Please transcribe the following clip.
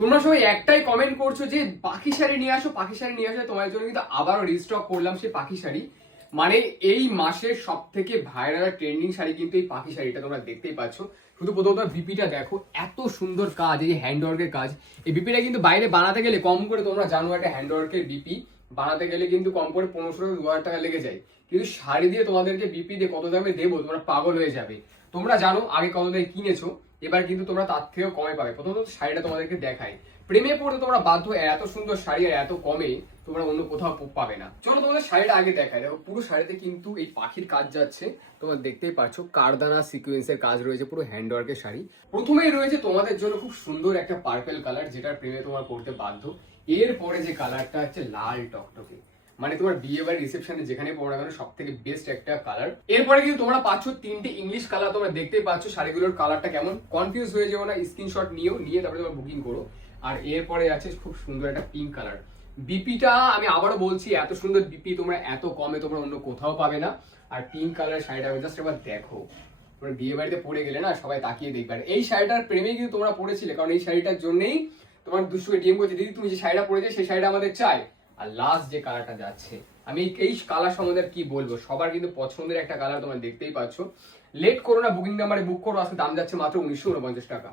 তোমরা সবাই একটাই কমেন্ট করছ যে পাখি শাড়ি নিয়ে আসো, পাখি শাড়ি নিয়ে আসো তোমার জন্য কিন্তু আবারও রিস্টক করলাম সেই পাখি শাড়ি। মানে এই মাসের সব থেকে ভাইরাল ট্রেন্ডিং শাড়ি কিন্তু এই পাখি শাড়িটা তোমরা দেখতেই পাচ্ছ। শুধু প্রথমত বিপিটা দেখো, এত সুন্দর কাজ, এই হ্যান্ডওয়ার্কের কাজ। এই বিপিটা কিন্তু বাইরে বানাতে গেলে কম করে তোমরা জানো একটা হ্যান্ডওয়ার্কের বিপি বানাতে গেলে কিন্তু কম করে পনেরোশো থেকে দু হাজার টাকা লেগে যায়। কিন্তু শাড়ি দিয়ে তোমাদেরকে বিপি দিয়ে কত দামে দেবো, তোমরা পাগল হয়ে যাবে। তোমরা জানো আগে কত দামে কিনেছো, এবার কিন্তু তোমরা তার থেকেও কমে পাবে। প্রথমত শাড়িটা তোমাদেরকে দেখাই। প্রেমে পড়তে তোমরা বাধ্য এত সুন্দর শাড়ি আর এত কমে তোমরা অন্য কোথাও পাবে না। চলো তোমাদের শাড়িটা আগে দেখাই। দেখো, পুরো শাড়িতে কিন্তু এই পাখির কাজ যাচ্ছে। তোমরা দেখতেই পাচ্ছ কারদানা সিকোয়েন্সের কাজ রয়েছে, পুরো হ্যান্ডওয়ার্কের শাড়ি। প্রথমেই রয়েছে তোমাদের জন্য খুব সুন্দর একটা পার্পেল কালার যেটার প্রেমে তোমার পড়তে বাধ্য। এরপরে যে কালারটা হচ্ছে লাল টকটকে। মানে তোমার বিয়ে বাড়ি রিসেপশনে যেখানে পড়া গেল সব থেকে বেস্ট একটা কালার এরপরে কিন্তু তোমরা পাচ্ছ তিনটে ইংলিশ কালার তোমরা দেখতেই পাচ্ছ শাড়িগুলোর কালারটা কেমন। কনফিউজ হয়ে যাও না স্ক্রিনশট নিও, নিয়ে তারপরে তোমরা বুকিং করো। আর এরপরে আছে খুব সুন্দর একটা পিঙ্ক কালার বিপিটা আমি আবারও বলছি, এত সুন্দর বিপি তোমরা এত কমে তোমরা অন্য কোথাও পাবে না। আর পিঙ্ক কালারের শাড়িটা আমি জাস্ট এবার দেখো। তোমরা বিয়ে বাড়িতে পরে গেলে না সবাই তাকিয়ে দেখবে। আর এই শাড়িটার প্রেমে কিন্তু তোমরা পড়েছিলে, কারণ এই শাড়িটার জন্যই তোমার দুশো এটিএম করছে, দিদি, তুমি যে শাড়িটা পরেছে, সেই শাড়িটা আমাদের চাই। আর লাস্ট যে কালারটা যাচ্ছে, আমি এই কালার সম্বন্ধে কি বলব? সবার কিন্তু পছন্দের একটা কালার তোমরা দেখতেই পাচ্ছ। লেট করো না বুকিং নাম্বারে বুক করো, আজকে দাম যাচ্ছে মাত্র উনিশশো উনপঞ্চাশ টাকা।